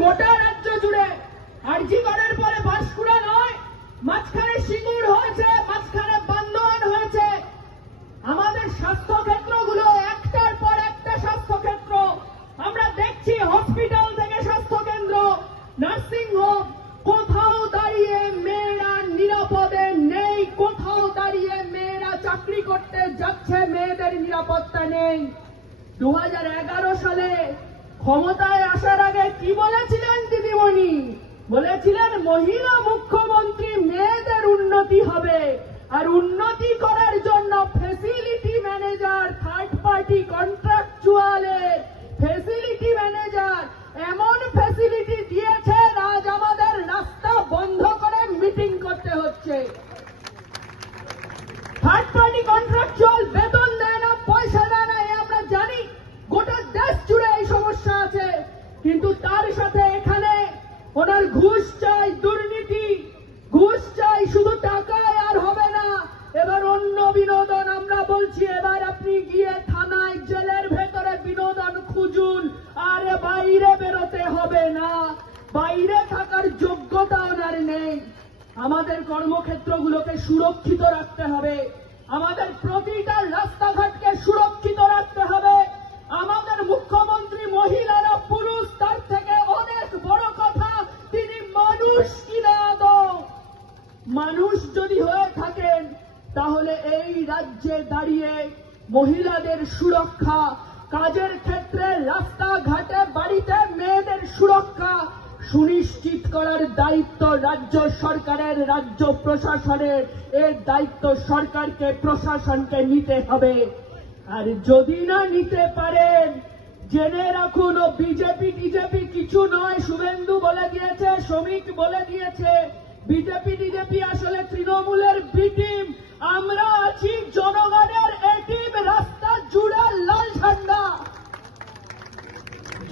গোটা রাজ্য জুড়ে আরজি করার পরে বাঁশকুড়া নয়, মাঝখানে সিঙ্গুর হয়েছে, মাঝখানে বান্দোয়ান হয়েছে। আমাদের স্বাস্থ্য ক্ষেত্রগুলো একটার পর একটা স্বাস্থ্য ক্ষেত্র আমরা দেখছি হসপিটাল থেকে স্বাস্থ্য কেন্দ্র নার্সিং হোম, কোথাও দাঁড়িয়ে মেয়েরা নিরাপদে নেই, কোথাও দাঁড়িয়ে মেয়েরা চাকরি করতে যাচ্ছে, মেয়েদের নিরাপত্তা নেই। দু হাজার এগারো সালে ক্ষমতায় আসার আগে কি বলেছিলেন দিদিমণি? বলেছিলেন, মহিলা মুখ্যমন্ত্রী মেয়েদের উন্নতি হবে আর উন্নতি করার জন্য ফেসিলিটি ম্যানেজার থার্ড পার্টি কন্ট্রাকচুয়ালের ফেসিলিটি ম্যানেজার এমন ফেসিলিটি দিয়েছেন, আজ আমাদের রাস্তা বন্ধ করে মিটিং করতে হচ্ছে। থার্ড পার্টি কন্ট্রাকচুয়াল বেতন কিন্তু তার সাথে এখানে ওনার ঘুষ চাই দুর্নীতি, ঘুষ চাই শুধু টাকায় আর হবে না। এবার অন্য বিনোদন আমরা বলছি, এবার আপনি গিয়ে থানায় জেলের ভেতরে বিনোদন খুঁজুন। আর বাইরে বেরোতে হবে না, বাইরে থাকার যোগ্যতা ওনার নেই। আমাদের কর্মক্ষেত্রগুলোকে সুরক্ষিত রাখতে হবে। আমাদের প্রতিটা তাহলে এই রাজ্যে দাঁড়িয়ে মহিলাদের সুরক্ষা, কাজের ক্ষেত্রে রাস্তাঘাটে বাড়িতে মেয়েদের সুরক্ষা সুনিশ্চিত করার দায়িত্ব রাজ্য সরকারের, রাজ্য প্রশাসনের। এর দায়িত্ব সরকারকে, প্রশাসনকে নিতে হবে। আর যদি না নিতে পারেন, জেনে রাখুন, ও বিজেপি টিজেপি কিছু নয়। শুভেন্দু বলে দিয়েছে, শ্রমিক বলে দিয়েছে। বিজেপি টিজেপি আসলে তৃণমূলের বি টিম।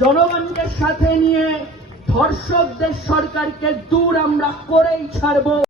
জনগণকে সাথে নিয়ে ধর্ষকদের সরকারকে দূর আমরা করেই ছাড়বো।